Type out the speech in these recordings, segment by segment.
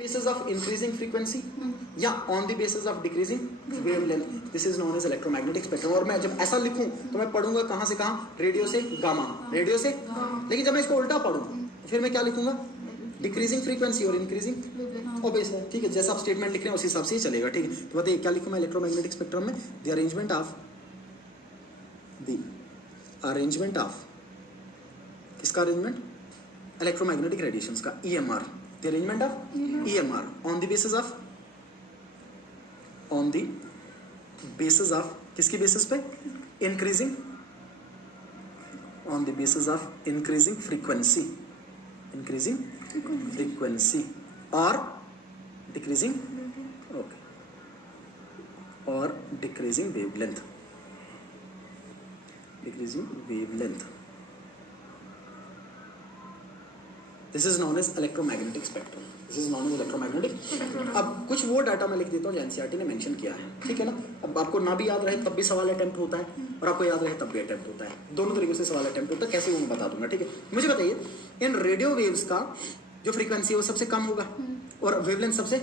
basis of increasing frequency या on the basis of decreasing wavelength, this is known as electromagnetic spectrum। और मैं जब ऐसा लिखूं तो मैं पढ़ूंगा कहां से कहां, रेडियो से गामा, रेडियो से, लेकिन जब मैं इसको उल्टा पढ़ूं फिर मैं क्या लिखूंगा, डिक्रीजिंग फ्रीक्वेंसी और इंक्रीजिंग ओबेस है। ठीक है, जैसा आप स्टेटमेंट लिख रहे हैं उस हिसाब से ही चलेगा। ठीक है, तो बताइए क्या लिखूं मैं इलेक्ट्रोमैग्नेटिक स्पेक्ट्रम में, द अरेंजमेंट ऑफ किसका अरेंजमेंट, इलेक्ट्रोमैग्नेटिक रेडिएशंस का, EMR, the arrangement of EMR on the basis of किसकी बेसिस पे, increasing, on the basis of increasing frequency or decreasing, okay, or decreasing wavelength, This is known as electromagnetic spectrum. अब कुछ वो data मैं लिख देता हूँ जो एनसीईआरटी ने मेंशन किया है। ठीक है ना, अब आपको ना भी याद रहे तब भी सवाल अटेम्प्ट होता है और आपको याद रहे तब भी अटेम्प्ट होता है, दोनों तरीके से सवाल अटेम्प्ट होता है। कैसे वो मैं बता दूंगा। ठीक है, मुझे बताइए इन रेडियो वेव्स का जो फ्रीक्वेंसी है वो सबसे कम होगा और वेवलेंथ सबसे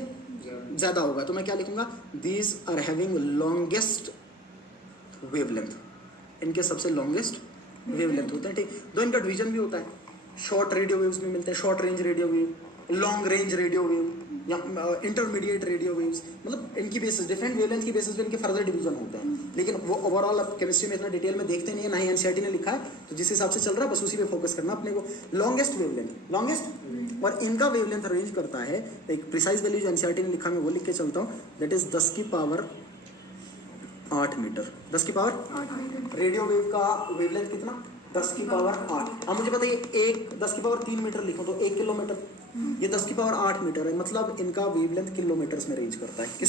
ज्यादा होगा, तो मैं क्या लिखूंगा, these are having longest wavelength, इनके सबसे लॉन्गेस्ट वेवलेंथ होते हैं। ठीक, दो इनका डिवीजन भी होता है, शॉर्ट रेडियो वेव्स में मिलते हैं, short range radio wave, long range radio wave या इंटरमीडिएट रेडियो वेव्स, मतलब इनकी बेसिस डिफरेंट वेवलेंथ की बेसिस पे इनके फर्दर डिवीजन होते हैं। लेकिन वो ओवरऑल अब केमिस्ट्री में इतना डिटेल में देखते नहीं है, ना ही एनसीईआरटी ने लिखा है, तो जिस हिसाब से चल रहा है बस उसी पे फोकस करना अपने को। लॉन्गेस्ट वेवलेंथ, लॉन्गेस्ट, और इनका वेवलेंथ रेंज करता है, एक प्रिसाइज वैल्यू जो एनसीईआरटी ने लिखा, मैं वो लिख के चलता हूँ, दैट इज 10 की पावर 8 मीटर, 10 की पावर 8 मीटर। रेडियो वेव का वेवलेंथ कितना, 10 की पावर 8। अब मुझे बताइए एक 10 की पावर 3 मीटर लिखो तो 1 किलोमीटर, ये 10 की पावर 8 मीटर है, मतलब इनका वेवलेंथ किलोमीटर्स में रेंज करता है। किस